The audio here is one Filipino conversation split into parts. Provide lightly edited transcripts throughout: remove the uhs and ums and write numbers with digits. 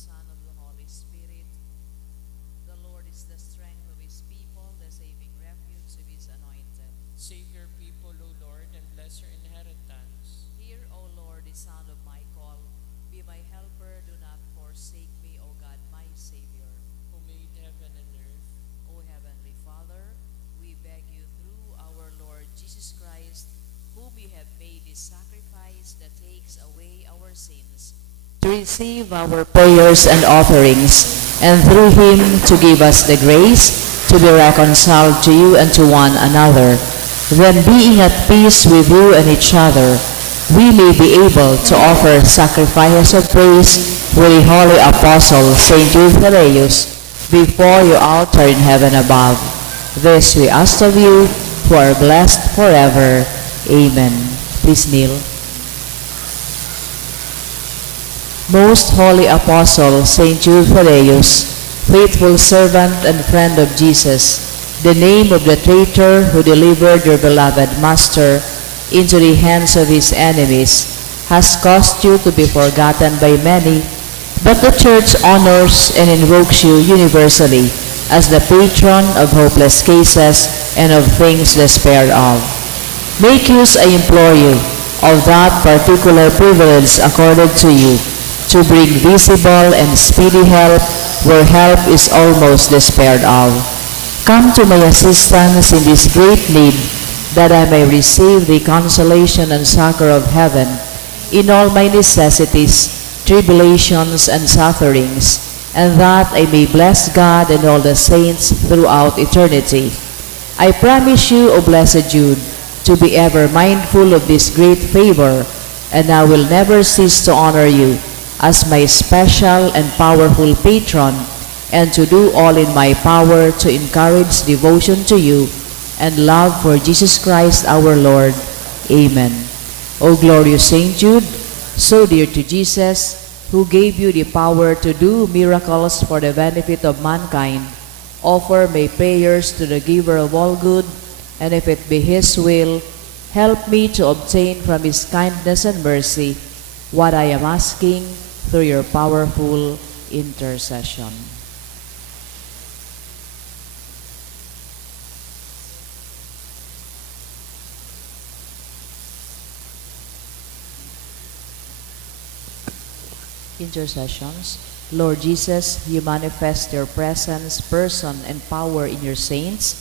Son, of the Holy Spirit. The Lord is the strength of his people, the saving refuge of his anointed. Save your people, O Lord, and bless your inheritance. Hear, O Lord, the sound of my call. Be my helper, do not forsake me, O God, my Savior. Who made heaven and earth. O Heavenly Father, we beg you through our Lord Jesus Christ, whom you have made a sacrifice that takes away our sins, to receive our prayers and offerings, and through him to give us the grace to be reconciled to you and to one another. Then, being at peace with you and each other, we may be able to offer sacrifices of praise with the holy apostle Saint Jude Thaddeus before your altar in heaven above. This we ask of you, who are blessed forever. Amen. Please kneel. Most Holy Apostle Saint Jude Thaddeus, faithful servant and friend of Jesus, the name of the traitor who delivered your beloved Master into the hands of his enemies has caused you to be forgotten by many, but the Church honors and invokes you universally as the patron of hopeless cases and of things despaired of. Make use, I implore you, of that particular privilege accorded to you, to bring visible and speedy help where help is almost despaired of. Come to my assistance in this great need, that I may receive the consolation and succor of heaven in all my necessities, tribulations, and sufferings, and that I may bless God and all the saints throughout eternity. I promise you, O blessed Jude, to be ever mindful of this great favor, and I will never cease to honor you as my special and powerful patron, and to do all in my power to encourage devotion to you and love for Jesus Christ our Lord. Amen. O glorious Saint Jude, so dear to Jesus, who gave you the power to do miracles for the benefit of mankind, offer my prayers to the giver of all good, and if it be his will, help me to obtain from his kindness and mercy what I am asking through your powerful intercession. Intercessions. Lord Jesus, you manifest your presence, person, and power in your saints.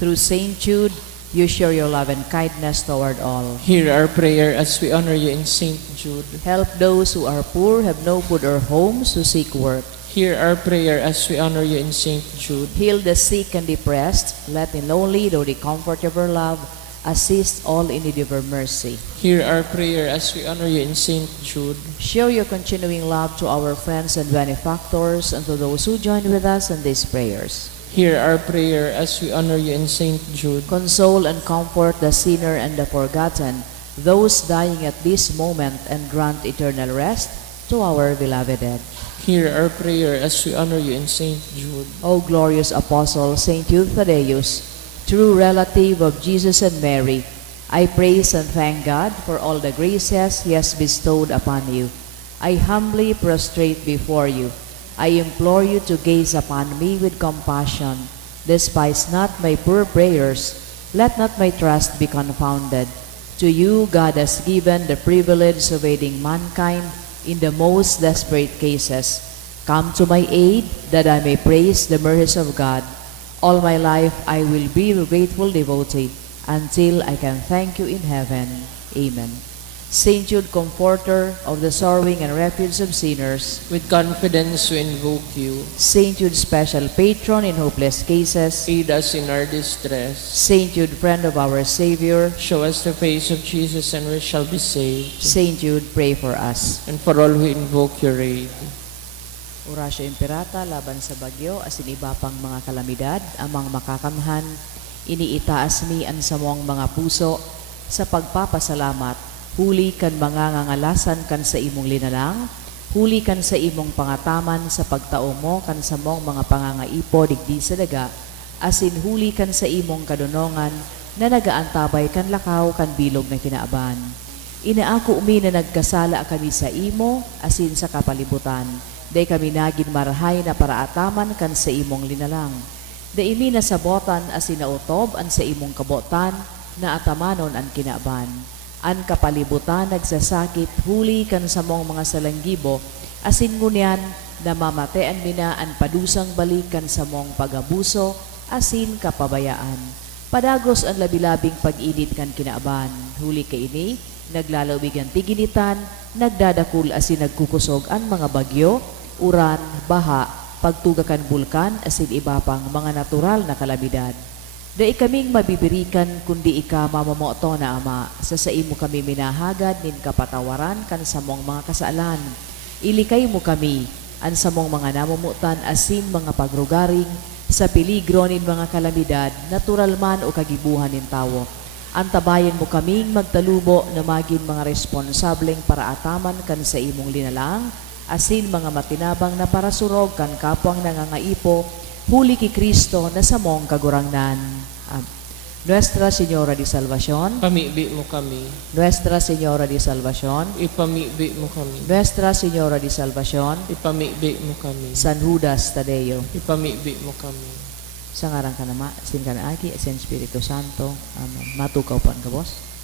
Through Saint Jude, you show your love and kindness toward all. Hear our prayer as we honor you in Saint Jude. Help those who are poor, have no food or homes, who seek work. Hear our prayer as we honor you in Saint Jude. Heal the sick and depressed. Let the lonely, though the comfort of your love, assist all in need of your mercy. Hear our prayer as we honor you in Saint Jude. Show your continuing love to our friends and benefactors, and to those who join with us in these prayers. Hear our prayer as we honor you in Saint Jude. Console and comfort the sinner and the forgotten, those dying at this moment, and grant eternal rest to our beloved dead. Hear our prayer as we honor you in Saint Jude. O glorious Apostle Saint Jude Thaddeus, true relative of Jesus and Mary, I praise and thank God for all the graces he has bestowed upon you. I humbly prostrate before you. I implore you to gaze upon me with compassion. Despise not my poor prayers. Let not my trust be confounded. To you God has given the privilege of aiding mankind in the most desperate cases. Come to my aid, that I may praise the mercies of God. All my life I will be your grateful devotee, until I can thank you in heaven. Amen. Saint Jude, comforter of the sorrowing and refuge of sinners, with confidence we invoke you. Saint Jude, special patron in hopeless cases, Aid us in our distress. Saint Jude, friend of our Savior, Show us the face of Jesus, and we shall be saved. Saint Jude, pray for us. And for all who invoke your aid. Orasyo Imperata, laban sa bagyo, asin iba pang mga kalamidad, amang makakamhan, iniitaas mi ang samong mga puso, sa pagpapasalamat, huli kan mga ngangalasan kan sa imong linalang, huli kan sa imong pangataman sa pagtao mo kan sa mong mga pangangaipo digdi sa daga, asin huli kan sa imong kadunongan na nagaantabay kan lakaw kan bilog na kinaaban. Inaako umi na nagkasala kami sa imo, asin sa kapalibutan. day kami nagin marahay na paraataman kan sa imong linalang. Da imi nasabotan as inautob an sa imong kabotan na atamanon an kinaban. An kapalibutan nagsasakit huli kan sa mong mga salanggibo, asin ngunyan na mamatean mina an padusang balikan sa mong pagabuso, asin kapabayaan. Padagos ang labilabing pag-init kan kinaaban, huli ka ini, naglalawig ang tiginitan, nagdadakul asin nagkukusog ang mga bagyo, uran, baha, pagtugakan bulkan, asin iba pang mga natural na kalamidad. Dai kaming mabibirikan kundi ika mamamoto na Ama, sa imo kami minahagad nin kapatawaran kan sa mong mga kasalan. Ilikay mo kami, an sa mong mga namumutan asin mga pagrugaring, sa peligro nin mga kalamidad, natural man o kagibuhan nin tawo. Antabayan mo kaming magtalubo na maging mga responsableng para ataman kan sa imong linalang, asin mga matinabang na parasurog kan kapwang nangangaipo, huli ki Kristo na sa mong kagurangnan. Nuestra Señora de Salvación, Pamibi mo kami. Nuestra Señora de Salvación, Ipamibi mo kami. Nuestra Señora de Salvación, Ipamibi mo kami. San Judas Tadeo. Ipamibi mo kami. Sa ngarang ka na sin ka na Aki, sin Espiritu Santo. Amen. Matukaw pan ka, boss.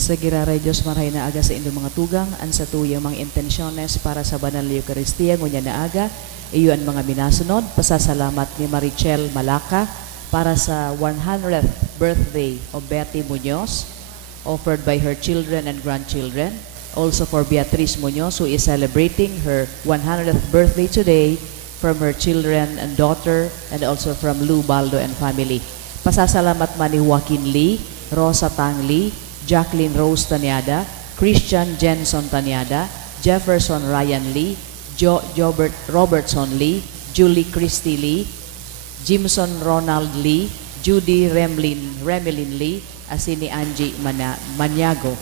Sa giraray Diyos maray na aga sa inyong mga tugang, an sa tuyang mga intensyones para sa banal na Eucharistia, ngunya na aga, iyo ang mga minasunod, pasasalamat ni Marichel Malaka para sa 100th birthday of Betty Muñoz, offered by her children and grandchildren. Also for Beatriz Muñoz, who is celebrating her 100th birthday today, from her children and daughter, and also from Lou Baldo and family. Pasasalamat man ni Joaquin Lee, Rosa Tang Lee, Jacqueline Rose Tanyada, Christian Jenson Tanyada, Jefferson Ryan Lee, Jobert Robertson Lee, Julie Christy Lee, Jimson Ronald Lee, Judy Remelin Lee, asin ni Angie Maniago.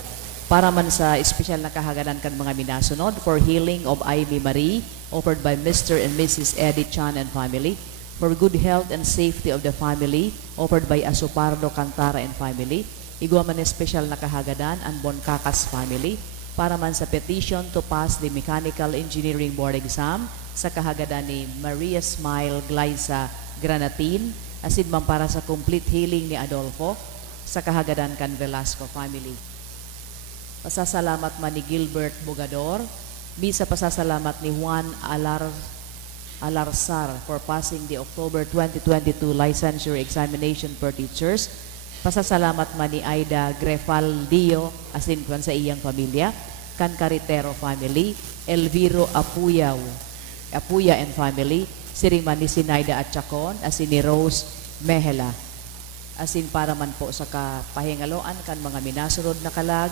Para man sa espesyal na kahaganan kan mga minasunod, for healing of Ivy Marie, offered by Mr. and Mrs. Eddie Chan and family, for good health and safety of the family, offered by Asupardo Cantara and family, igwa man espesyal na kahagadan ang Boncakas family, para man sa petition to pass the Mechanical Engineering Board exam sa kahagadan ni Maria Smile Glyza Granatin, asin man para sa complete healing ni Adolfo sa kahagadan kan Velasco family. Pasasalamat man ni Gilbert Bugador, misa pasasalamat ni Juan Alarzar for passing the October 2022 licensure examination for teachers. Pasasalamat man ni Aida Grefaldio, asin kwan sa iyang pamilya, kan Caritero family, Elviro Apuya and family, siring man ni Sinaida at Chacon, asin ni Rose Mehela. Asin para man po sa kapahingaloan kan mga minasunod na kalag,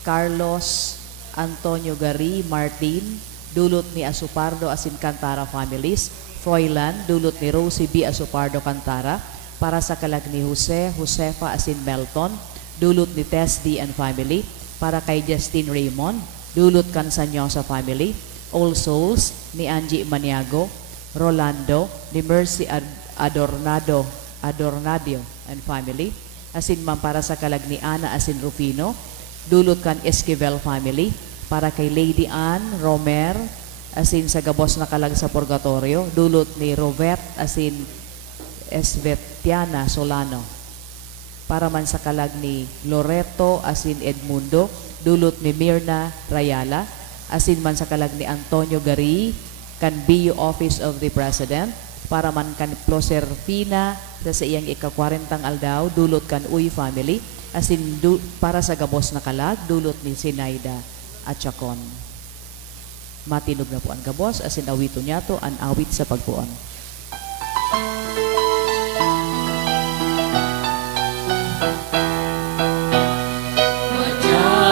Carlos Antonio Gari Martin, dulot ni Asupardo asin Cantara families, Froilan, dulot ni Rosie B. Asupardo Cantara, para sa kalag ni Jose, Josefa asin Melton, dulot ni Tess D. and family, para kay Justin Raymond, dulot kan Sanyosa family, All Souls, ni Angie Maniago, Rolando, ni Mercy Adornadio and family, asin man para sa kalag ni Ana asin Rufino, dulot kan Esquivel family, para kay Lady Ann Romer, asin sa gabos na kalag sa Purgatorio, dulot ni Robert asin Esvetiana Solano, para man sa kalag ni Loreto asin Edmundo, dulot ni Mirna Rayala, asin man sa kalag ni Antonio Gari, kan BU Office of the President, para man kan Ploserfina sa iyang ika-40 aldaw, dulot kan Uy family, asin para sa gabos na kalag, dulot ni Sinaida at Chacon. Matinog na po ang gabos, asin awito niya to, ang awit sa pagpuon.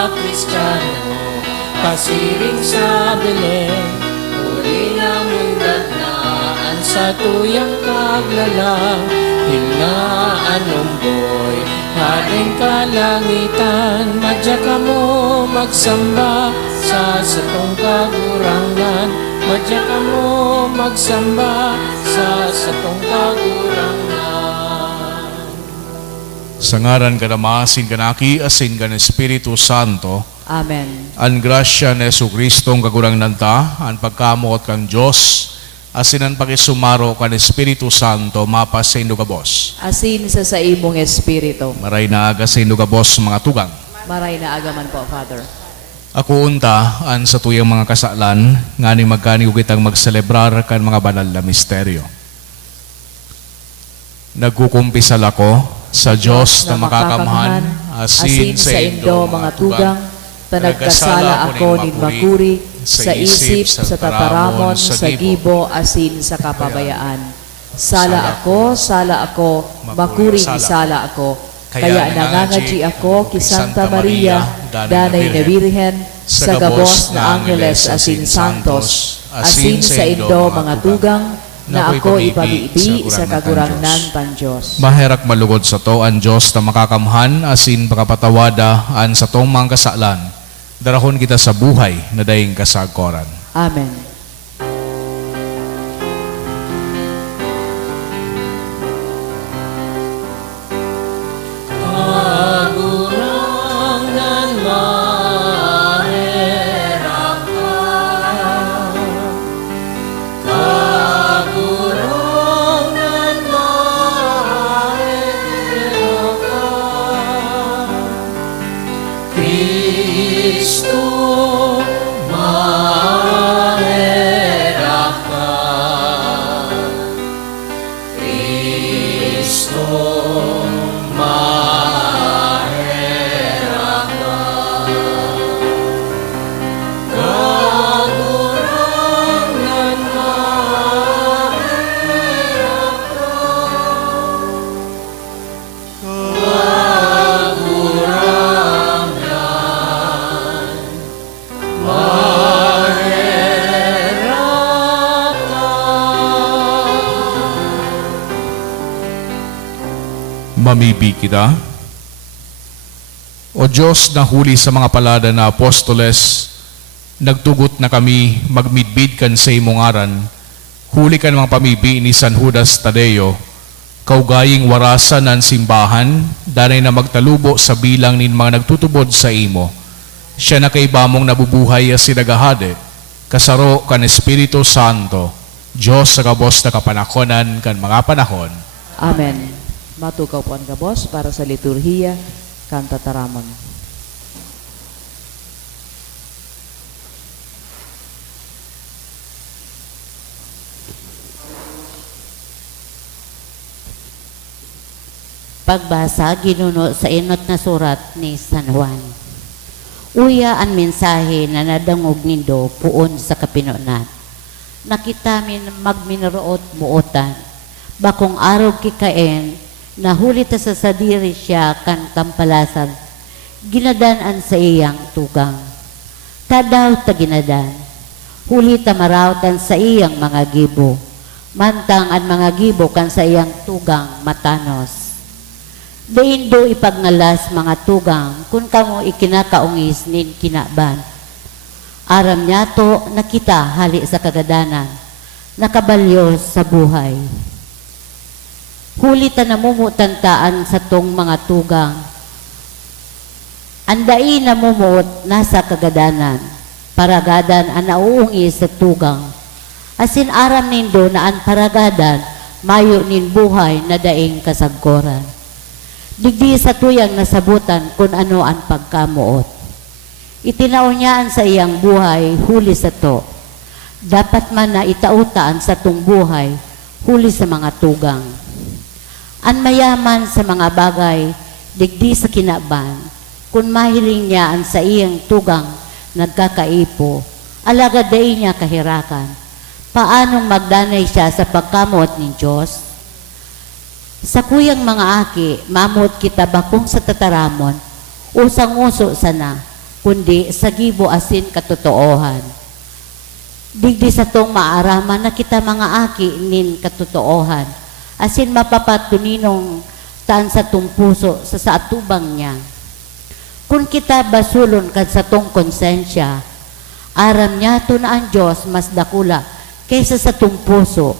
Kristiyano, pasiring sa Belen, uri na mundag naan sa tuyang kaglalang, hingaan umboy, haring kalangitan, madya ka mo magsamba sa satong kagurangan, madya ka mo magsamba sa satong kagurangan. Sa ngaran ka namasin kanaki, asin ka ng Espiritu Santo, Amen. ang grasya ni Jesucristo ang kagurang nanta, ang pagkamot kang Diyos, asin ang pakisumaro ka ng Espiritu Santo, mapas sa indo kabos. Asin sa imong espiritu. Maray na aga sa indo kabos mga tugang. Maray na agaman po, Father. Ako unta, an sa tuyang mga kasalan, nga ni magkani ugitang magselebrar kan mga banal na misteryo. Nagkukumpisal ako sa Diyos na makakamhan, asin sa indo mga tugang, tanagkasala ako ni Makuri, sa isip, sa tataramon, sa gibo, asin sa kapabayaan. Sala ako, Makuri isala ako, kaya nangangadji ako ki Santa Maria, danay na Birhen, sa gabos na Angeles asin Santos, asin sa indo mga tugang, na ako ipabibi sa kagurangnan tan Diyos. Maherak malugod sa to ang Diyos na makakamhan, asin pakapatawada an sa tong mga kasalan. Darahon kita sa buhay na daing kasagkoran. Amen. Kagurangan maherak ka, kagurangan maherak ka, Mamibig kita. O Diyos na huli sa mga palada na apostoles, nagtugot na kami magmidbid kan sa imong aran, huli kan mga pamibi ni San Judas Tadeo, kaugaying warasan ng simbahan, danay na magtalubo sa bilang nin mga nagtutubod sa imo. Siya na kay bamong nabubuhay as sinagahade, kasaro kan Espiritu Santo, Diyos sa kabos na kapanakonan kan mga panahon. Amen. Matukaw po ang gabos para sa liturhiya, kanta taramon. Pagbasa ginuno sa inot na surat ni San Juan. Uya ang mensahe na nadangog nindo puon sa kapinunan. Nakitamin magminroot muutan. Bakong araw kikaen, nahulita sa sadiri siya kan kampalasan. Ginadan sa iyang tugang. Tadaw ta ginadan. Hulita marawtan sa iyang mga gibo. Mantang ang mga gibo kan sa iyang tugang matanos. Daindo ipagngalas mga tugang kung kamo ikinakaungis nin kinaban. Aram niya to nakita hali sa kagadanan, nakabalyo sa buhay. Huli ta namumutantaan sa tong mga tugang. Andai namumuot nasa kagadanan, paragadan ang nauungi sa tugang. Asin aram nindo na ang paragadan, mayo nin buhay na daing kasagkoran. Digdi sa tuyang nasabutan kung ano ang pagkamuot. Itinaonyaan sa iyang buhay, huli sa to. Dapat man na itautaan sa tong buhay, huli sa mga tugang. An mayaman sa mga bagay, digdi sa kinaban, kung mahiling niya ang sa iyang tugang nagkakaipo, alagad day niya kahirakan. Paanong magdanay siya sa pagkamot ni Diyos? Sa kuyang mga aki, mamot kita bakong sa tataramon, usang-uso sana, kundi sa gibo asin katotoohan. Digdi sa tong maaraman na kita mga aki nin katotoohan, asin mapapatuninong taan sa tong puso sa saatubang niya. Kung kita basulon kad sa tong konsensya, aram niya to na ang Diyos mas dakula kaysa sa tong puso,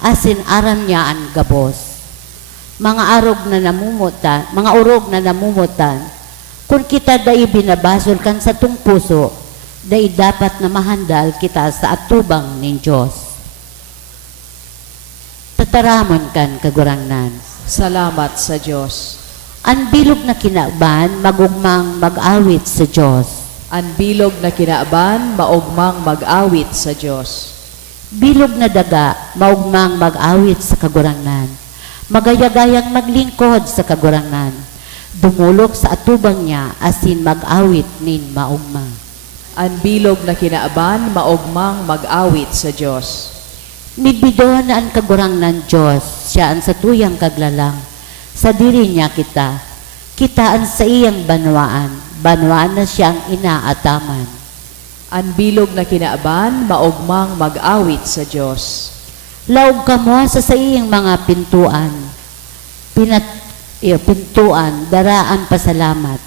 asin aram niya ang gabos. Mga urog na namumutan, kung kita dai binabasol kan sa tong puso, dai dapat na mahandal kita sa atubang ni Diyos. Tataramon kan kagurangnan. Salamat sa Diyos. Ang bilog na kinaban, magugmang mag-awit sa Diyos. Ang bilog na kinaaban, maugmang mag-awit sa Diyos. Bilog na daga, maugmang mag-awit sa kagurangnan. Magayagayang maglingkod sa kagurangnan. Dumulok sa atubang niya, asin mag-awit nin maugmang. Ang bilog na kinaaban, maugmang mag-awit sa Diyos. Midbidon na ang kagurangnan Diyos, siya ang sa tuyang kaglalang. Sa diri niya kita, kitaan sa iyang banwaan, banwaan na siyang inaataman. Ang bilog na kinaaban, maugmang mag-awit sa Diyos. Laog ka mo sa iyang mga pintuan, pintuan, daraan pasalamat.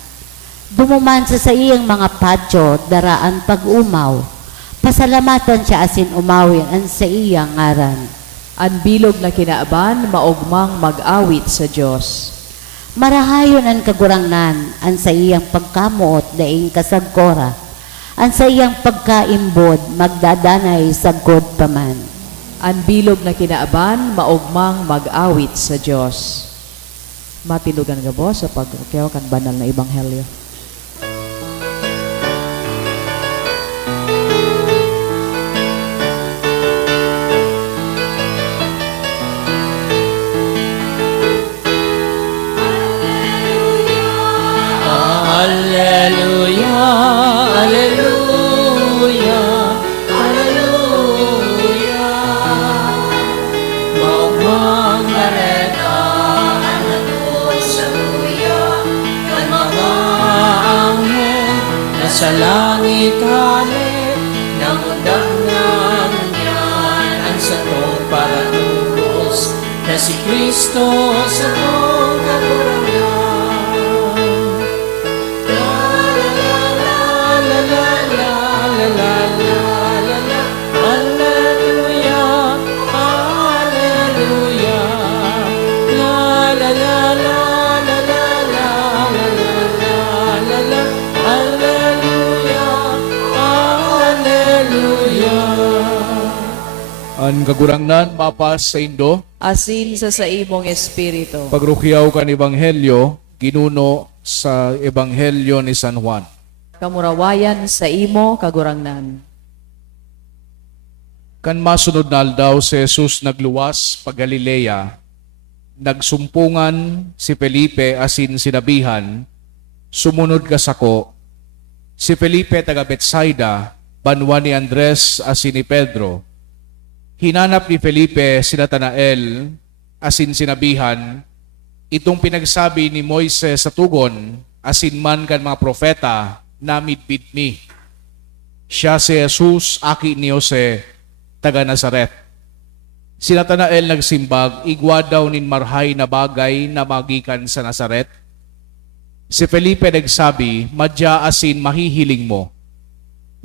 Dumuman sa iyang mga patyo, daraan pag-umaw. Pasalamatan siya asin umawin ang sa iyang ngaran. Ang bilog na kinaaban, maugmang mag-awit sa Diyos. Marahayon ang kagurangnan, ang sa iyang pagkamuot daing kasagkora, ang sa iyang pagkaimbod, magdadanay sagkod paman. Ang bilog na kinaaban, maugmang mag-awit sa Diyos. Matilugan ka po sa pagkyaw kan banal na ebanghelyo. nasa langit hali, namundang ng yan, ang satong paratubos, na si Kristo sa tong kagurangan. La la la la la la la la la la la, Hallelujah, Hallelujah. La la la la la la la la la la, Hallelujah, Hallelujah. Ang kagurangnan, mapas sa Indo, Asin sa imong espiritu. pagrukyaw kan Ebanghelyo, ginuno sa Ebanghelyo ni San Juan. Kamurawayan sa imo kagurangnan. Kan masunod na aldaw si Jesus nagluwas pag Galilea, nagsumpungan si Felipe asin sinabihan, sumunod ka sako. Si Felipe taga Betsaida, banwa ni Andres asin ni Pedro. Hinanap ni Felipe si Natanael asin sinabihan, itong pinagsabi ni Moises sa tugon, asin man kan mga propeta, namidbid mi. Siya si Jesus, aki ni Jose, taga Nazaret. Si Natanael nagsimbag, igwa daw nin marhay na bagay na magikan sa Nazaret. Si Felipe nagsabi, madya asin mahihiling mo.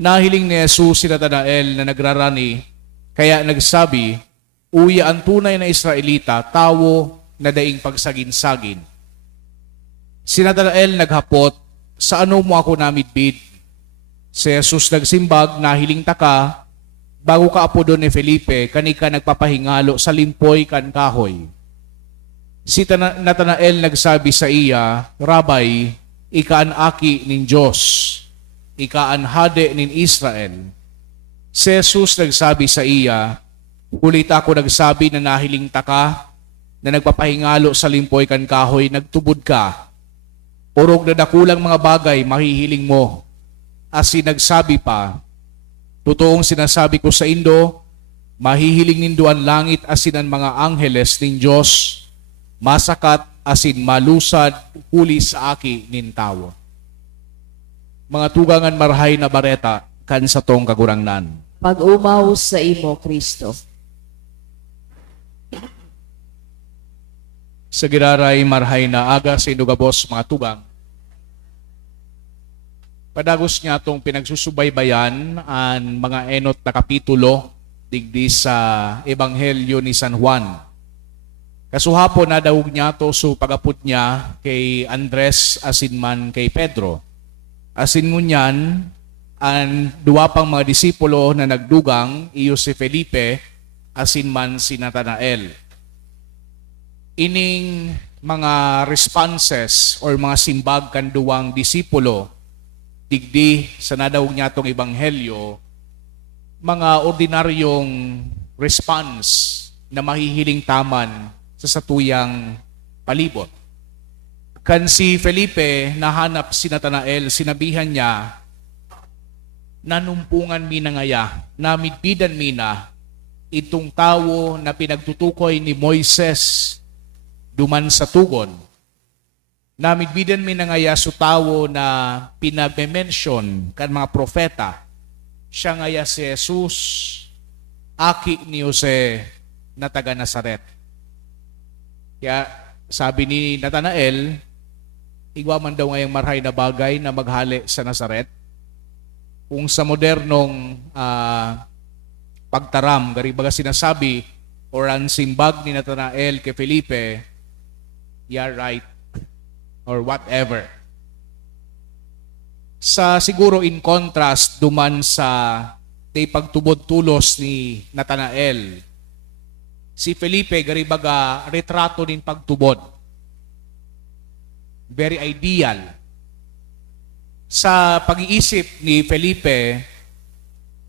Nahiling ni Jesus si Natanael na nagrarani, kaya nagsabi, uya ang tunay na Israelita, tawo na daing pagsaginsagin. Si Natanael naghapot, sa ano mo ako namidbid? Si Jesus nagsimbag, nahiling taka, bago ka apo doon ni Felipe, kanika nagpapahingalo sa limpoy kan kahoy. Si Natanael nagsabi sa iya, Rabay, ikaan aki nin Diyos, ikaan hade nin Israel. Si Jesus nagsabi sa iya, ulit ako nagsabi na nahiling taka, na nagpapahingalo sa limpoy kan kahoy, nagtubod ka. Orog na dakulang mga bagay, mahihiling mo. Asin nagsabi pa, totoong sinasabi ko sa Indo, mahihiling nindo ang langit asin ang mga angheles nin Diyos, masakat asin malusad huli sa aki nin tawo. Mga tugangan marhay na bareta, kan sa tong kagurangnan. Pag-umaw sa imo, Kristo. Sa giraray marhay na aga sa Indugabos mga tugang. Padagos niya itong pinagsusubaybayan ang mga enot na kapitulo digdi sa Ebanghelyo ni San Juan. Kasuhapon na daog niya to so pagaput niya kay Andres asin man kay Pedro. Asin ngunyan, ang duwa pang mga disipulo na nagdugang, iyo si Felipe, asin man si Natanael. Ining mga responses or mga simbag kan duwang disipulo, digdi sa nadawag niya itong Ebanghelyo, mga ordinaryong response na mahihiling taman sa satuyang palibot. Kan si Felipe nahanap si Natanael, sinabihan niya, nanumpungan mi na ngaya, namidbidan mi na, itong tawo na pinagtutukoy ni Moises duman sa tugon. Namidbidan mi na ngaya so tawo na pinag-mention kan mga propeta, siya ngaya si Jesus, aki ni Jose na taga Nazaret. Kaya sabi ni Natanael, igwa man daw ngayong marhay na bagay na maghali sa Nazaret. Kung sa modernong pagtaram, garibaga sinasabi, or ang simbag ni Natanael kay Felipe, yeah, right, or whatever. Sa siguro in contrast, duman sa pagtubod tulos ni Natanael, si Felipe, garibaga, retrato din pagtubod. Very ideal. Sa pag-iisip ni Felipe,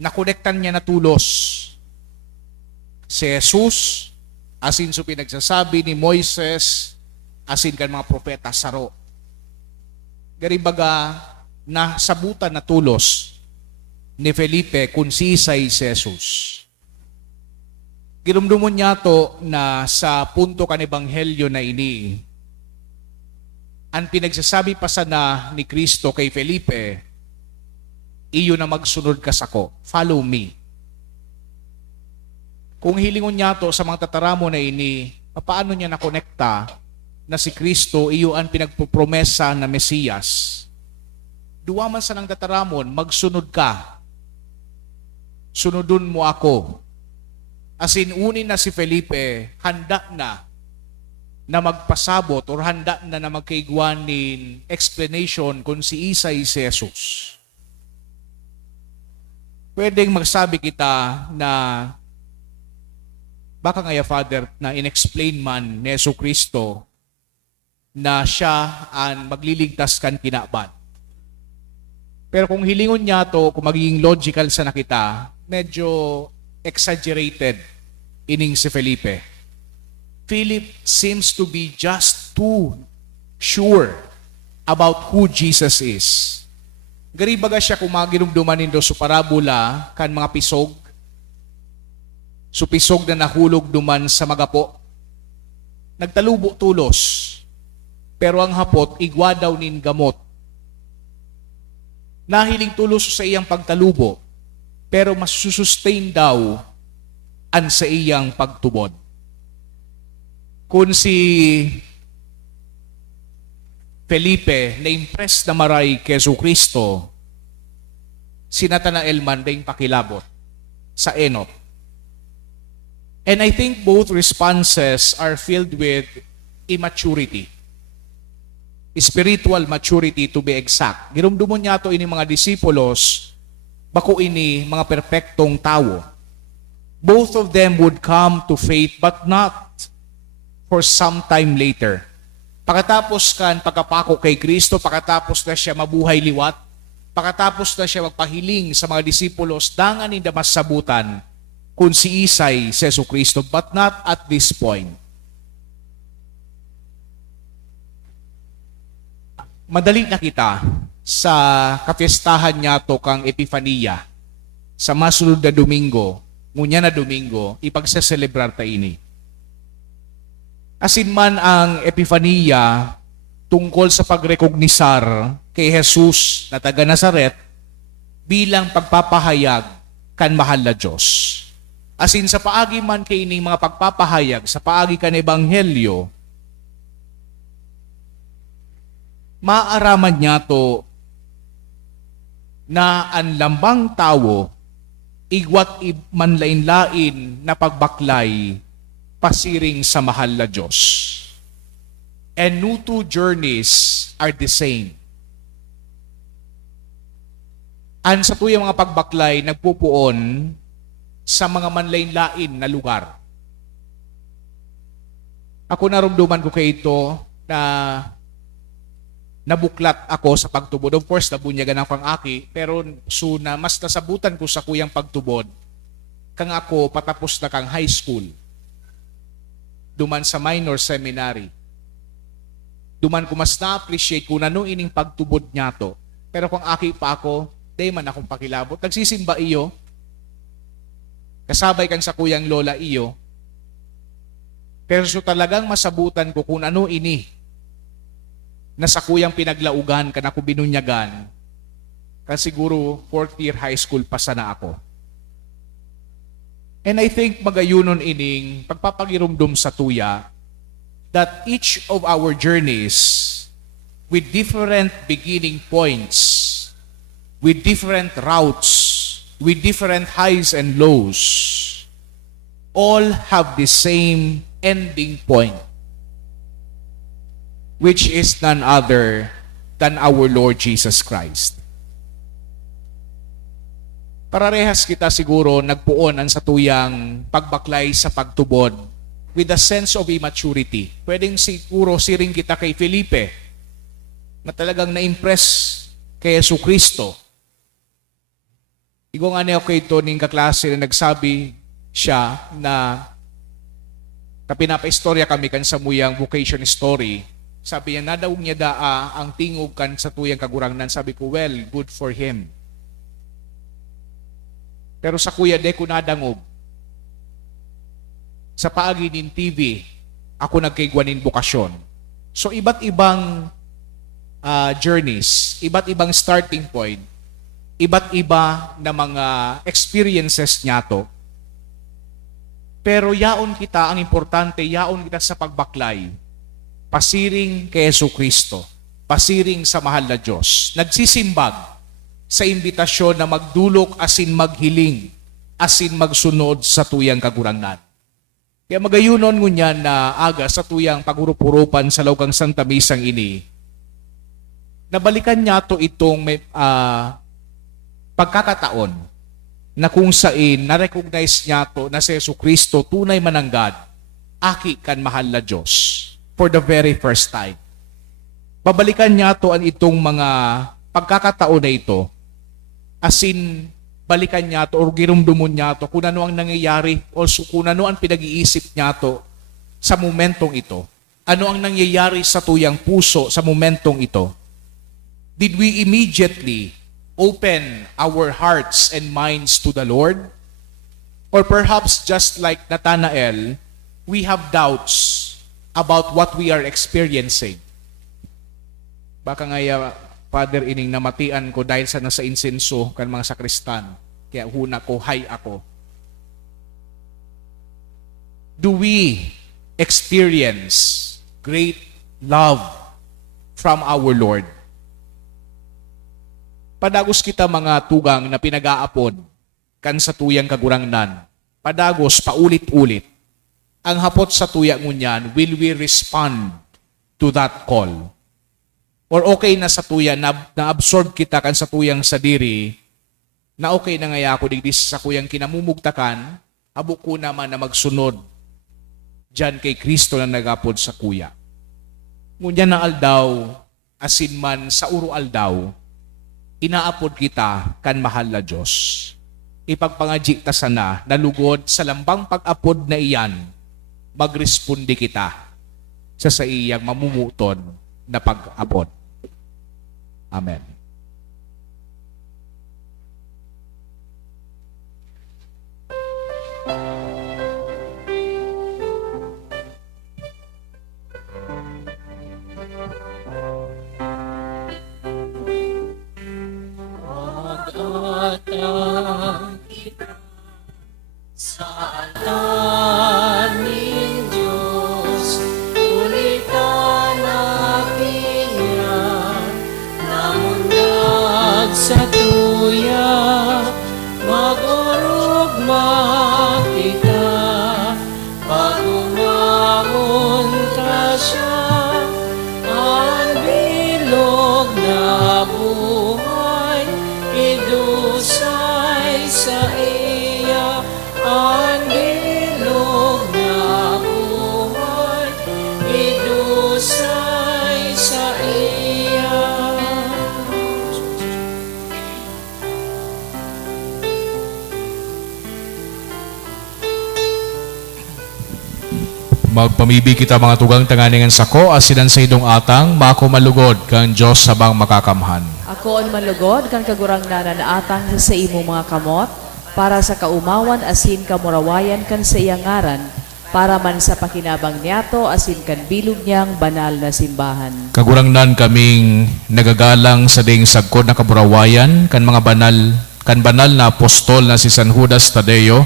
nakonektan niya na tulos si Jesus, asin so pinagsasabi ni Moises, asin kan mga propeta saro. Garibaga, nasabutan na tulos ni Felipe kung sisay si Jesus. Ginumdumon niya to na sa punto kan Ebanghelyo na ini, ang pinagsasabi pa sana ni Kristo kay Felipe, iyo na magsunod ka sako. Follow me. Kung hilingon niya to sa mga tataramo na ini, paano niya nakonekta na si Kristo iyo ang pinagpopromesa na Mesiyas? Duwa man sa nang tataramon, magsunod ka. Sunodun mo ako. As in, unin na si Felipe, handa na magpasabot or handa na magkaigwanin explanation kung si Isa si Jesus. Pwedeng magsabi kita na baka nga Father na inexplain man ni Yesu Kristo na siya ang magliligtas kan kinaban. Pero kung hilingon niya to, kung magiging logical sa nakita, medyo exaggerated ining si Felipe. Philip seems to be just too sure about who Jesus is. Gari baga siya kung maginumduman nindo sa parabola kan mga pisog. So pisog na nahulog duman sa magapo. Nagtalubo tulos. Pero ang hapot, igwa daw nin gamot. Nahiling tulos sa iyang pagtalubo, pero mas susustain daw an sa iyang pagtubod. Kung si Felipe na-impress na maray kay Jesu Kristo, si Nathanael man ding pakilabot sa enot. And I think both responses are filled with immaturity. Spiritual maturity to be exact. Girumdumon niya to ini mga disipulos, bako ini mga perpektong tao. Both of them would come to faith but not for some time later. Pagkatapos kan pagkapako kay Kristo, pagkatapos na siya mabuhay liwat, pagkatapos na siya magpahiling sa mga disipulos, dangan ni damas sabutan kung si Isay si Jesu Kristo, but not at this point. Madali na kita sa kapiestahan niya to kang Epifania sa masunod na Domingo, ngunya na Domingo, ipagseselebrar ta ini. Asin man ang Epifania tungkol sa pagrekognisar kay Jesus na taga Nazaret bilang pagpapahayag kan mahal na Diyos. Asin sa paagi man kay ining mga pagpapahayag sa paagi kan Ebanghelyo, maaraman niya to na ang lambang tao igwat manlain-lain na pagbaklay pasiring sa mahal na Diyos. And no two journeys are the same. An sa tuyang mga pagbaklay nagpupuon sa mga manlain-lain na lugar. Ako narumduman ko kay ito na nabuklat ako sa pagtubod. Of course, nabunyagan ang pang-aki, pero na mas nasabutan ko sa kuyang pagtubod, kang ako patapos na kang high school. Duman sa minor seminary. Duman ko mas na-appreciate kung ano ining pagtubod niya to. Pero kung aki pa ako, day man akong pakilabot. Nagsisimba iyo, kasabay kan sa kuyang lola iyo, pero so talagang masabutan ko kung ano ini na sa kuyang pinaglaugan ka na ko binunyagan, kasi siguro 4th year high school pa sana ako. And I think magayunon ining pagpapagirumdum sa tuya that each of our journeys with different beginning points, with different routes, with different highs and lows, all have the same ending point, which is none other than our Lord Jesus Christ. Pararehas kita siguro nagpuon ang satuyang pagbaklay sa pagtubod with a sense of immaturity. Pwedeng siguro siring kita kay Felipe na talagang na-impress kay Yesu Kristo. Igong ano ako ito ning kaklase na nagsabi siya na kapinapa-istorya kami kan sa muyang vocation story. Sabi niya, nadawag niya daa ang tingog kan sa tuyang kagurangnan. Sabi ko, well, good for him. Pero sa kuya de ko nadangog. Sa paagi nin TV, ako nagkaigwanin bukasyon. So iba't ibang journeys, iba't ibang starting point, iba't iba na mga experiences niya to. Pero yaon kita, ang importante, yaon kita sa pagbaklay. Pasiring kay Jesucristo. Pasiring sa mahal na Diyos. Nagsisimbag sa imbitasyon na magdulok asin maghiling, asin magsunod sa tuyang kagurangnan. Kaya magayunon ngunyan na aga sa tuyang paghurup-hurupan sa lawgang Santa Misang ini, nabalikan niya to itong pagkakataon na kung saan na-recognize niya to na si Jesucristo tunay mananggad, aki kan mahal na Diyos for the very first time. Babalikan niya to ang itong mga pagkakataon na ito, asin balikan niya to o girumdumon niya to kung ano ang nangyayari o kung ano ang pinag-iisip niya to sa momentong ito. Ano ang nangyayari sa tuyang puso sa momentong ito. Did we immediately open our hearts and minds to the Lord? Or perhaps just like Nathanael, we have doubts about what we are experiencing. Baka nga Father, ining namatian ko dahil sa nasa insenso kan mga sakristan. Kaya huna ko, hay ako. Do we experience great love from our Lord? Padagos kita mga tugang na pinag-aapod kan sa tuyang kagurangnan. Padagos, paulit-ulit. Ang hapot sa tuyang ngunyan, will we respond to that call? Or okay na sa tuya, na-absorb kita kan sa tuyang sadiri, na okay na ngaya ako digdi sa kuyang kinamumugtakan, abo ko naman na magsunod dyan kay Kristo na nagapod sa kuya. Ngunyan na aldaw, asin man sa uro aldaw, inaapod kita kan mahal na Diyos. Ipagpangadji ta sana, nalugod sa lambang pag-apod na iyan, magrespondi kita sa iyang mamumuton na pag-apod. Amen. Mag-atang kita sa alamin Diyos, ulitan natin yan, namundag sa tuya, mag-urugma kita, pag-umangon ka siya, ang bilog na buhay, idusay sa iya, ang bilog na buhay, idusay sa iya. Magpamibi kita mga tugang tanganingan sako, asinan sa idong atang, mako malugod kang Diyos sabang makakamhan. Ako ang malugod kang kagurangnanan na atang sa imo mga kamot, para sa kaumawan asin kamurawayan kan sa iyang ngaran, para man sa pakinabang niyato asin kan bilog niyang banal na simbahan. Kagurangnan kaming nagagalang sa ding sagkod na kaburawayan kan mga banal na apostol na si San Judas Tadeo,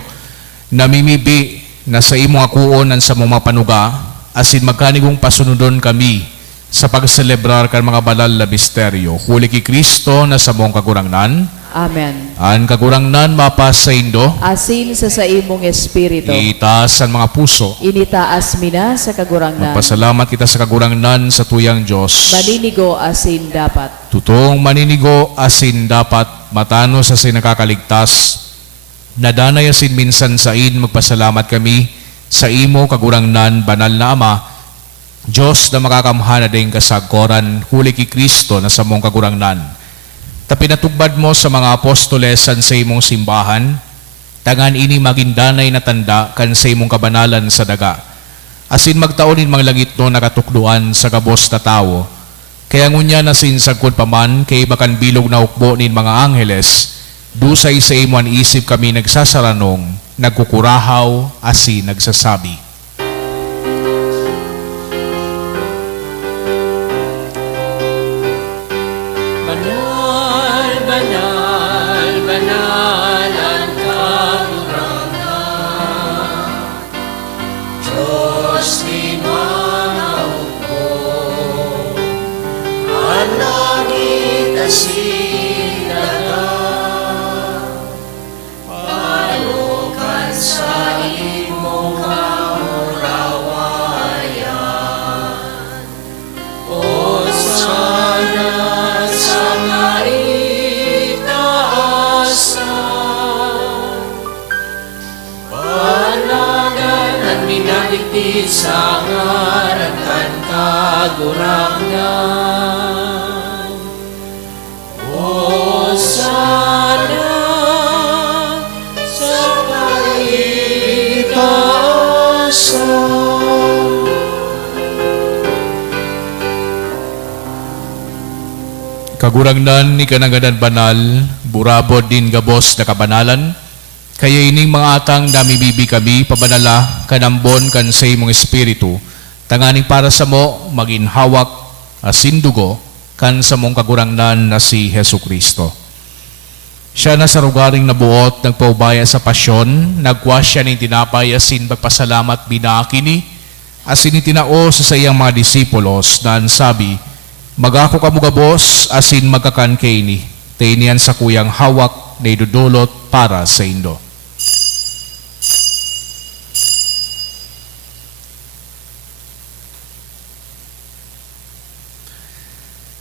namimibi na sa imong akuonan sa mga panuga, asin magkanigong pasunodon kami sa pagselebrar kan mga banal na misteryo. Huli ki Kristo na sa mong kagurangnan, Amen. ang kagurangnan mapas sa indo, Asin sa imong espiritu, itaas ang mga puso. initaas mina sa kagurangnan, Magpasalamat kita sa kagurangnan sa tuyang Diyos. maninigo asin dapat. Tutong maninigo asin dapat matano sa sinakakaligtas. Nadanay asin minsan sain magpasalamat kami sa imo kagurangnan banal na Ama, Diyos na makakamhan na ding kasagkoran, huli ki Kristo na sa mong kagurangnan. Tapinatugbad mo sa mga apostolesan sa imong simbahan, tangan ini magindanay na tanda kan sa imong kabanalan sa daga. Asin magtaunin mang langit no nakatukduan sa kabos na tao. Kaya ngunya nasin sagkod paman, kay bakan bilog na ukbo nin mga angheles, dusay sa imuan isip kami nagsasaranong, nagkukurahaw, asin nagsasabi. Banal, banal banalan kagurangan, Diyos ni mga upo, ang langit asilaga, palukan sa imong kamurawayan. O sana sa maitaasan, panagan minagiti sa ngaran kan kagurangan. O sana sa maitaasan. Kagurangnan ni kanagadan banal, burabod din gabos na kabanalan, kaya ining mga atang dami bibi kami, pabanala, kanambon kan sa imong espiritu, tanganing para sa mo, maging hawak, asin dugo, kan sa mong kagurangnan na si Hesu Kristo. Siya na sa rugaring nabuot, nagpaubaya sa pasyon, nagwas siya ng tinapay, asin pagpasalamat binakini, asin itinao sa iyang mga disipulos, na sabi, magako ka mga boss, asin magkakan kaini. Tainian sa kuyang hawak na idudulot para sa indo.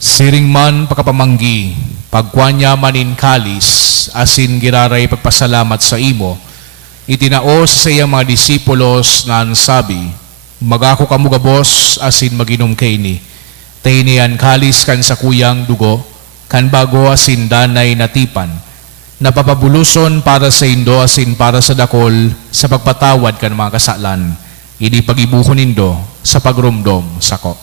Siring man pagkapamanggi, pagkwanya manin kalis, asin giraray pagpasalamat sa imo, itinao sa iyang mga disipulos na sabi, magako ka mga boss, asin maginom kaini. Tainian kalis kan sa kuyang dugo, kan bago asin danay natipan, napapabuluson para sa indo asin para sa dakol, sa pagpatawad kan mga kasalan, ini pagibuhon nindo sa pagrumdom sako.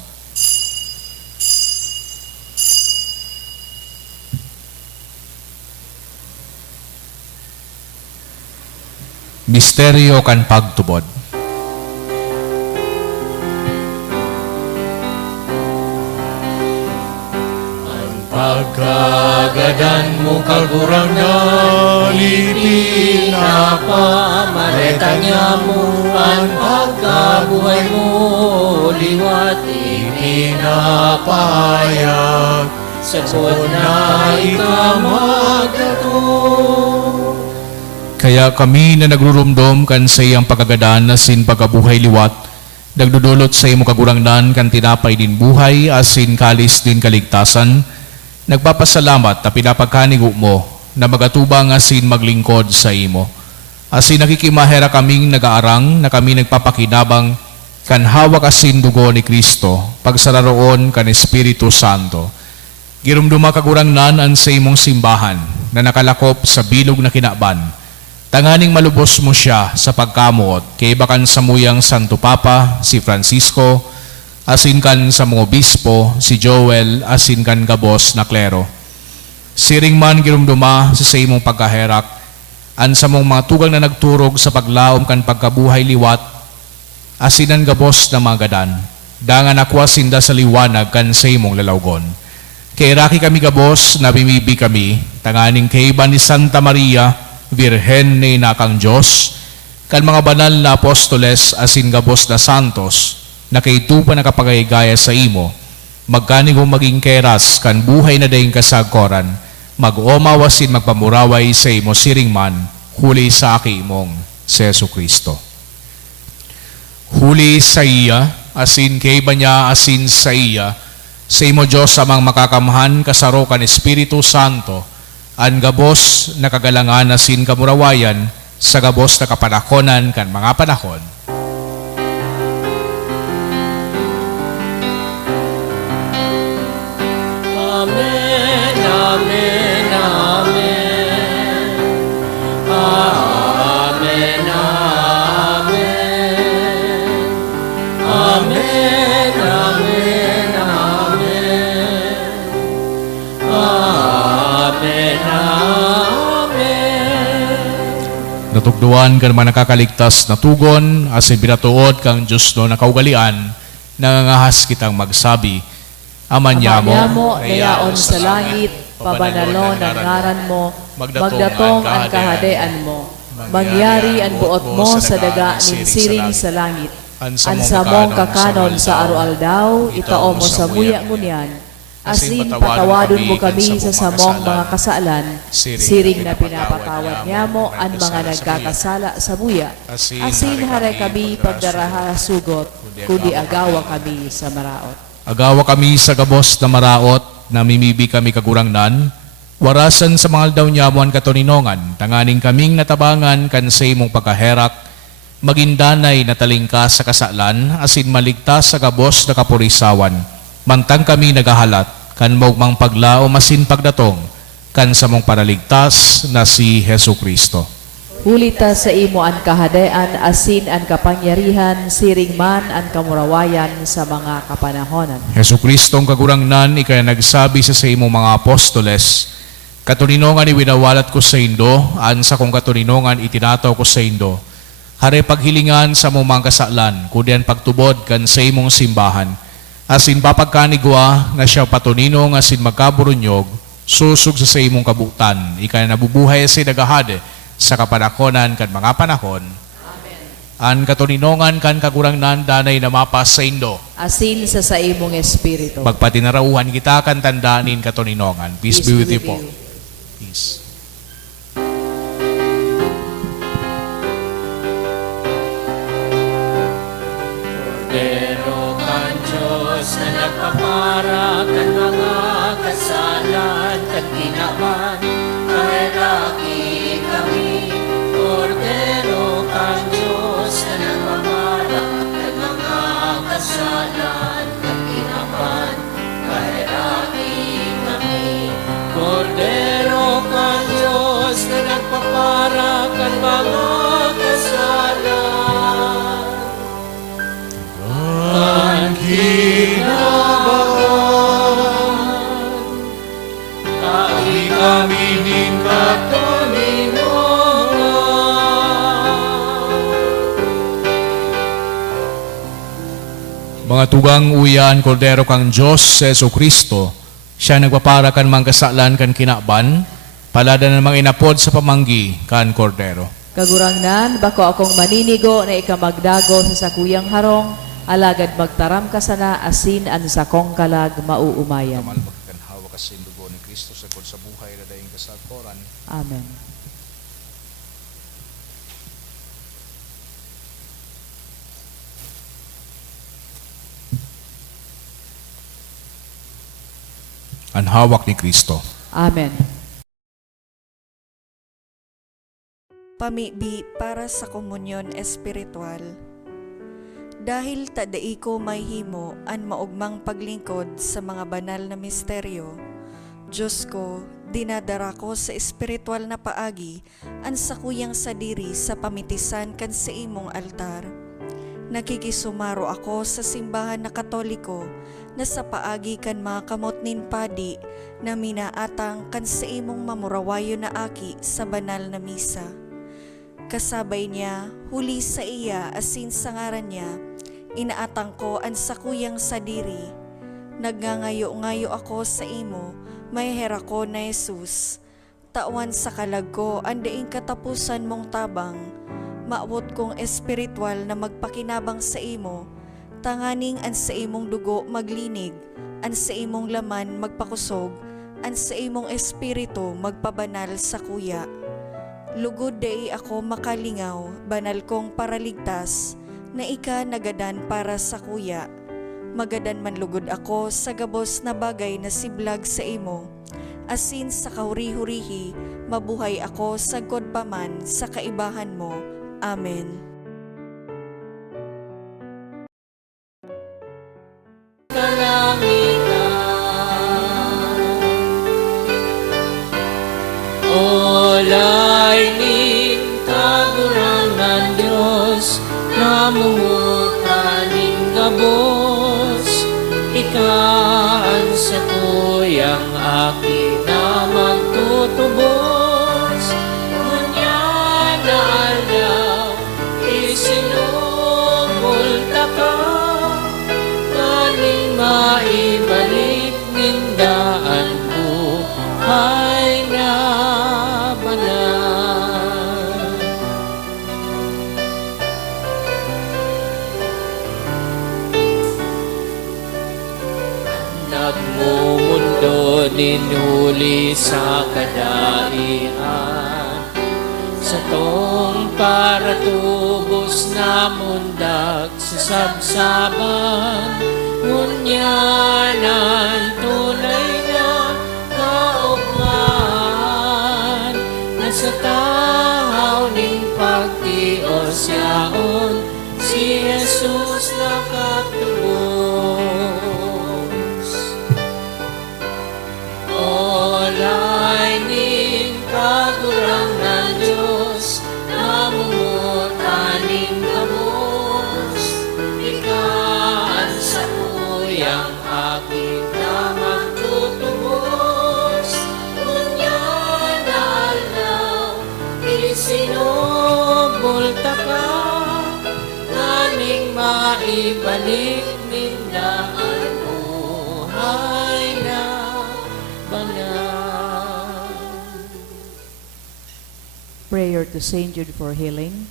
Misteryo kan pagtubod. Pagkagadan mo kagurangan, ipinapamareta mo ang pagkabuhay mo, liwat ipinapayag, sa tuwan na ikamagato. Kaya kami na nagrurumdom kan sa iyang pagkagadan asin pagkabuhay liwat, nagdudulot sa imo kagurangnan kan tinapay din buhay asin kalis din kaligtasan, nagpapasalamat na pinapagkanigo mo na magatubang asin maglingkod sa imo. Asin nakikimahera kaming nagaarang na kami nagpapakinabang kan hawak asin dugo ni Kristo, pagsararoon kan Espiritu Santo. Girumduma kagurangnan an sa imong simbahan na nakalakop sa bilog na kinaban. Tanganing malubos mo siya sa pagkamuot kay bakan sa muyang Santo Papa, si Francisco, asin kan sa mga obispo, si Joel, asin kan gabos na klero. Siring man girumduma sa imong pagkaherak, an sa mong mga tugang na nagturog sa paglaom kan pagkabuhay liwat, asinan gabos na mga gadan, dangan akwasinda sa liwanag kan sa imong lalawgon. Kay raki kami gabos, na bimibi kami, tanganing kay iba ni Santa Maria, Virhen ni Nakang Diyos, kan mga banal na apostoles asin gabos na santos, na kay tupa nakapagayagaya sa imo, magkanigong maging keras kan buhay na daing kasagkoran, mag-omawasin magpamuraway sa imo siring man, huli sa aki imong si Yesu Kristo. Huli sa iya, asin kay ba niya asin sa iya, sa imo Diyos amang makakamahan kasaro kan Espiritu Santo, an gabos na kagalangan asin kamurawayan, sa gabos na kapanahonan kan mga panahon. Amen, amen, amen. Amen, amen. Amen, amen, amen. Amen, amen. Natugduan kan mga nakakaligtas na tugon, asin binatuod kang Diyos no nakaugalian, nangangahas kitang magsabi, Aman niya mo, ayaon sa langit, pabanalon ang ngaran mo, magdatong ang kahadean mo, mangyari ang buot mo sa daga nin siring sa langit. Ansa mong kakanon sa arualdaw, itao mo sa muya ngunyan, asin patawadon mo kami sa samong mga kasalan, siring na pinapatawad niya mo ang mga nagkakasala sa buya. Asin haray kami pagdaraha sugot, kundi agawa kami sa maraot. Agawa kami sa gabos na maraot, namimibi kami kagurangnan, warasan sa mga aldaw niya mo ang katoninongan, tanganing kaming natabangan kan sa imong pagkaherak, magindanay na talingkas sa kasalan, asin maligtas sa gabos na kapurisawan. Mantang kami nagahalat, kan mogmang paglao masin pagdatong, kan sa mong paraligtas na si Hesu Kristo. Hulita sa imo ang kahadean, asin ang kapangyarihan, siring man ang kamurawayan sa mga kapanahonan. Hesu Kristo ang kagurangnan, ikaya nagsabi sa imong mga apostoles, katuninongan iwinawalat ko sa indo, an sa kong katuninongan itinataw ko sa indo. Hare paghilingan sa mong mga kasalan, kudian pagtubod kan sa imong simbahan. Asin papagkanigwa na siya patuninong asin magkaburunyog, susug sa imong kabutan, ikay nabubuhay sa nagahade sa kapanakonan kan mga panahon. Amen. An katuninongan kan kagurangnan danay na mapas sa indo. Asin sa imong espiritu. Pagpatinarauhan kita kan tandanin katuninongan. Peace be with you po. Peace. Pero kan Diyos na nagpapara kan mga kasalan kan ginaman, kaheraki kami. Kordero kan Diyos na nagpapara kan mga kasalan kan ginaman, kaheraki kami. Kordero kan Diyos na nagpapara kan mga kasalan. Mga tugang uyan, Kordero kang Diyos, Jesu Kristo, siya nagpapara kan mga kasalan kan kinaban, palada ng mga inapod sa pamanggi kan Kordero. Kagurangnan, bako akong maninigo na ikamagdago sa sakuyang harong, alagad magtaram ka sana, asin ang sakong kalag mauumayan. Tamal magkanhawa kasi dugo ni Kristo sa sa buhay na dahing kasagporan. Amen. Ang hawak ni Kristo. Amen. Pamibi para sa komunyon espiritual. Dahil tadai ko may himo an maugmang paglingkod sa mga banal na misteryo, Diyos ko, dinadara ko sa espiritual na paagi an sakuyang sadiri sa pamitisan kan sa imong altar. Nakikisumaro ako sa simbahan na Katoliko na sa paagi kan mga kamot nin padi na minaatang kan sa imong mamurawayo na aki sa banal na misa. Kasabay niya, huli sa iya asin sa ngaran niya, inaatang ko ang sakuyang sadiri. Nagngangayo-ngayo ako sa imo, may hera ko na Jesus. Tawan sa kalag ko, andaing katapusan mong tabang. Maabot kong espiritual na magpakinabang sa imo, tanganing an sa imong dugo maglinig, an sa imong laman magpakusog, an sa imong espiritu magpabanal sa kuya. Lugod day ako makalingaw, banal kong paraligtas, na ika nagadan para sa kuya. Magadan man lugod ako sa gabos na bagay na siblag sa imo, asin sa kahuri-hurihi, mabuhay ako sa god paman sa kaibahan mo. Amen. Olay ning kagurangan Diyos, namumutaning gabos, ikaan sa kuyang aki na magtutubos. Ngunya na alaw, isinumulta ka, kaning maibalik nindaan mo, sa kadaihan. Sa tong para tubos na mundag sa sabsaban, ngunyanan tunay na kaugmaan, na sa tahaw ning pagtios yaon, si Jesus nakatubos. Olay ning kagurang ng Diyos, namumutaning gamos, ikaan sa uyang aking na magtutubos. Ngunya na alaw, isinubulta ka, naning maibalik nindaan buhay na banal. Prayer to Saint Jude for healing.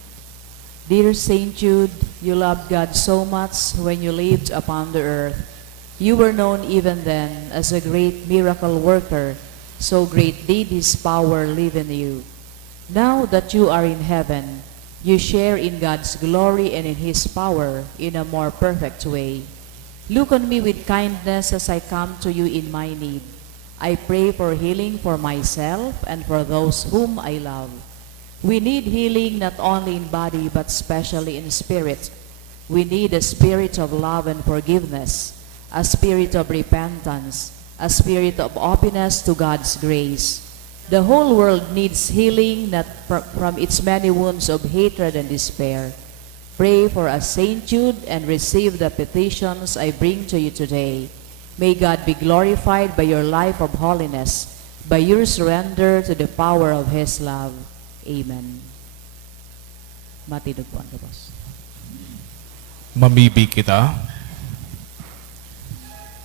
Dear Saint Jude, you loved God so much when you lived upon the earth. You were known even then as a great miracle worker, so great did His power live in you. Now that you are in heaven, you share in God's glory and in His power in a more perfect way. Look on me with kindness as I come to you in my need. I pray for healing for myself and for those whom I love. We need healing not only in body but especially in spirit. We need a spirit of love and forgiveness, a spirit of repentance, a spirit of openness to God's grace. The whole world needs healing not from its many wounds of hatred and despair. Pray for us, Saint Jude, and receive the petitions I bring to you today. May God be glorified by your life of holiness, by your surrender to the power of His love. Amen. Matindog po ang Diyos. Mamibig kita.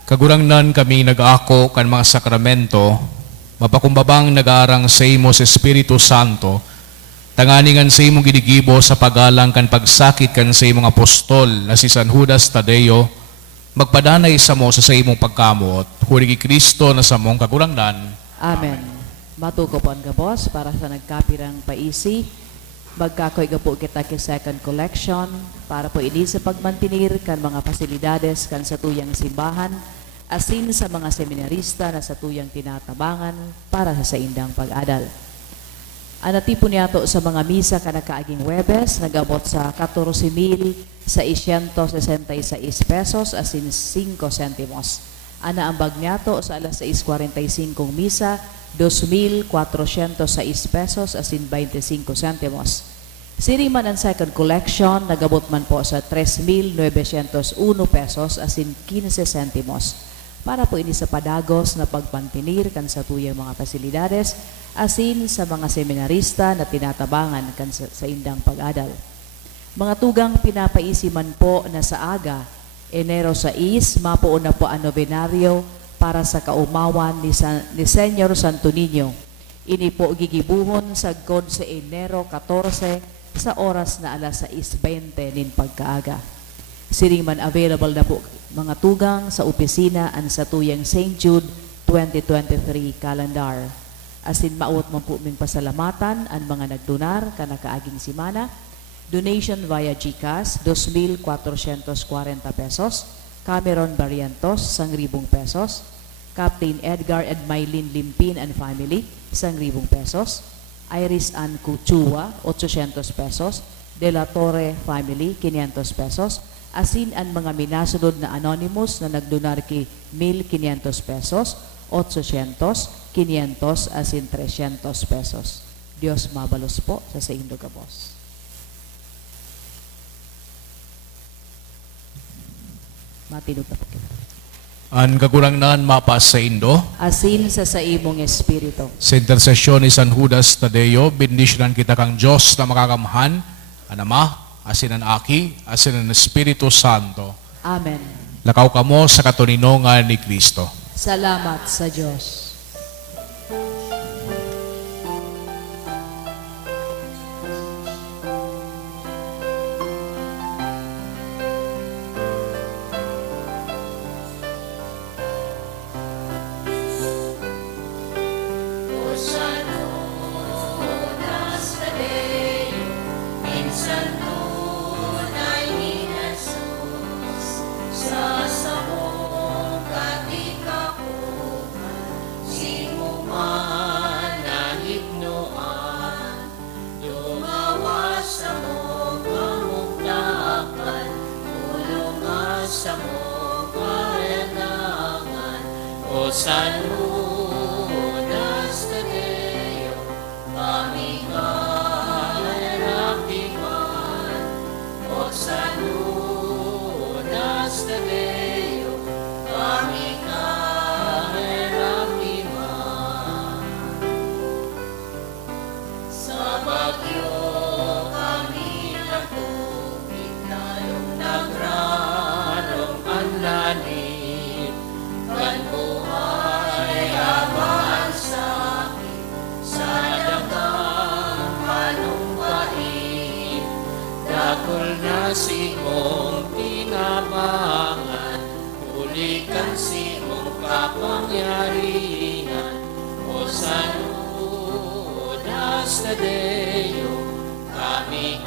Kagurangnan kami nag-ako kan mga sakramento, mapakumbabang nag-arang sa imo sa Espiritu Santo, tanganingan sa imong ginigibo sa pagalang kan pagsakit kan sa imong apostol na si San Judas Tadeo, magpadanay sa mo sa imong pagkamot, huli ki Kristo na sa mong kagurangnan. Amen. Matuko po ang gabos para sa nagkapirang paisi. Magkakoy po kita kay second collection para po ini sa pagmantinir kan mga pasilidades kan sa tuyang simbahan, asin sa mga seminarista na sa tuyang tinatabangan para sa indang pag-adal. Anati po niyato sa mga misa kanakaaging Webes, nagabot sa 14,666 pesos asin 5 centimos. Ana ang bagniato sa alas 6:45 misa, 2,406 pesos asin 25 centimos. Siriman ang second collection, nagabot man po sa 3,901 pesos asin 15 centimos. Para po ini sa padagos na pagpantinir kan sa tuyang mga pasilidades, asin sa mga seminarista na tinatabangan kan sa indang pag-adal. Mga tugang pinapaisiman po na sa aga, Enero 6, mapuon na po ang novenaryo para sa kaumawan ni Senyor Santo Niño. Ini po gigibuhon sa God sa Enero 14 sa oras na alas 6:20 nin pagkaaga. Siriman available na po mga tugang sa opisina an sa tuyang St. Jude 2023 calendar. Asin maot man po ming pasalamatan ang mga nagdonar kanakaaging simana. Donation via GCash, 2,440 pesos. Cameron Barrientos, 1,000 pesos. Captain Edgar and Mylene Limpin and family, 1,000 pesos. Iris Ann Cuchua, 800 pesos. De La Torre family, 500 pesos. Asin ang mga minasunod na anonymous na nagdonar ki 1,500 pesos, 800, 500, asin 300 pesos. Diyos mabalos po sa indo kabos. Matinog na po kita. Ang kagurangnan mapas sa Indo, Asin sa imong espiritu. sa intersesyon ni San Judas Tadeo, bendisyonan kita kang Diyos na makakamhan, ang Ama, asin ang Aki, asin ang Espiritu Santo. Amen. Lakaw kamo sa katuninongan ni Kristo. Salamat sa Diyos. Te Deum, kami